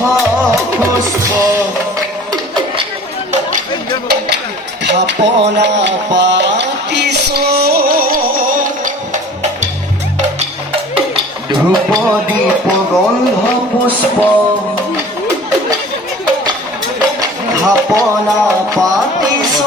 পুষ্প থাপনা পাতিছো ধূপ দীপ গন্ধ পুষ্প থাপনা পাতিছো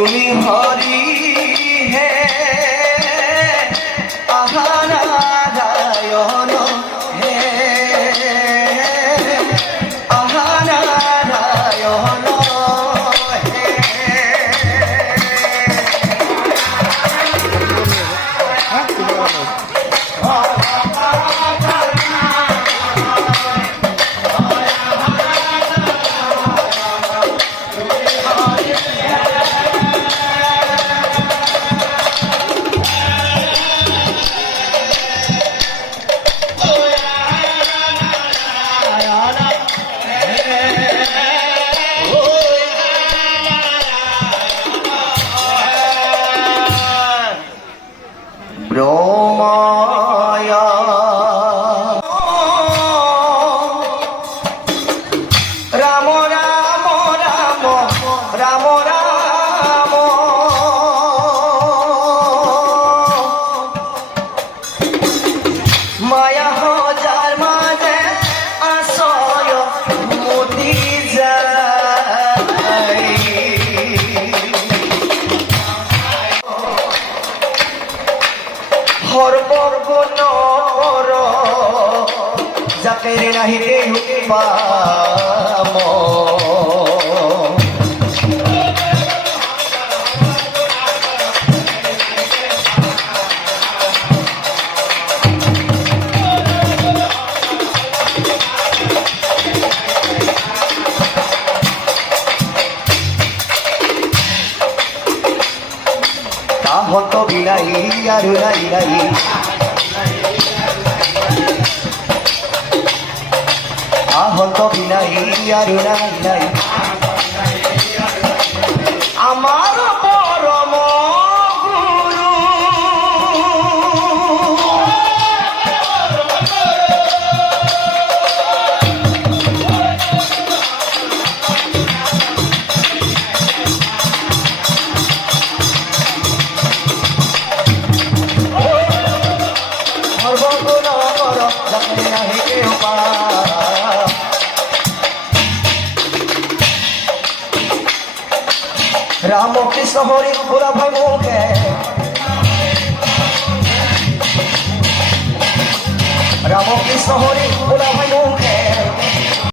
তুমি হরি হে নারায়ণ হে নারায়ণ হে ব্রহ্মায়া রাম রাম রাম রাম রাম মায়া হাজার মাঝে আশয় মোদি যায় হরবর্বন যাকে নাহি কেহ পাম তাহত বিলাই আর নাই নাই আহত বিলাই আর নাই নাই আমার পরম গুরু সর্বগুণ কর যাকে নাহি কেহ পায় রাম কৃষ্ণ হরি ভোলা ভাই মুখে রাম কৃষ্ণ হরি ভোলা ভাই মুখে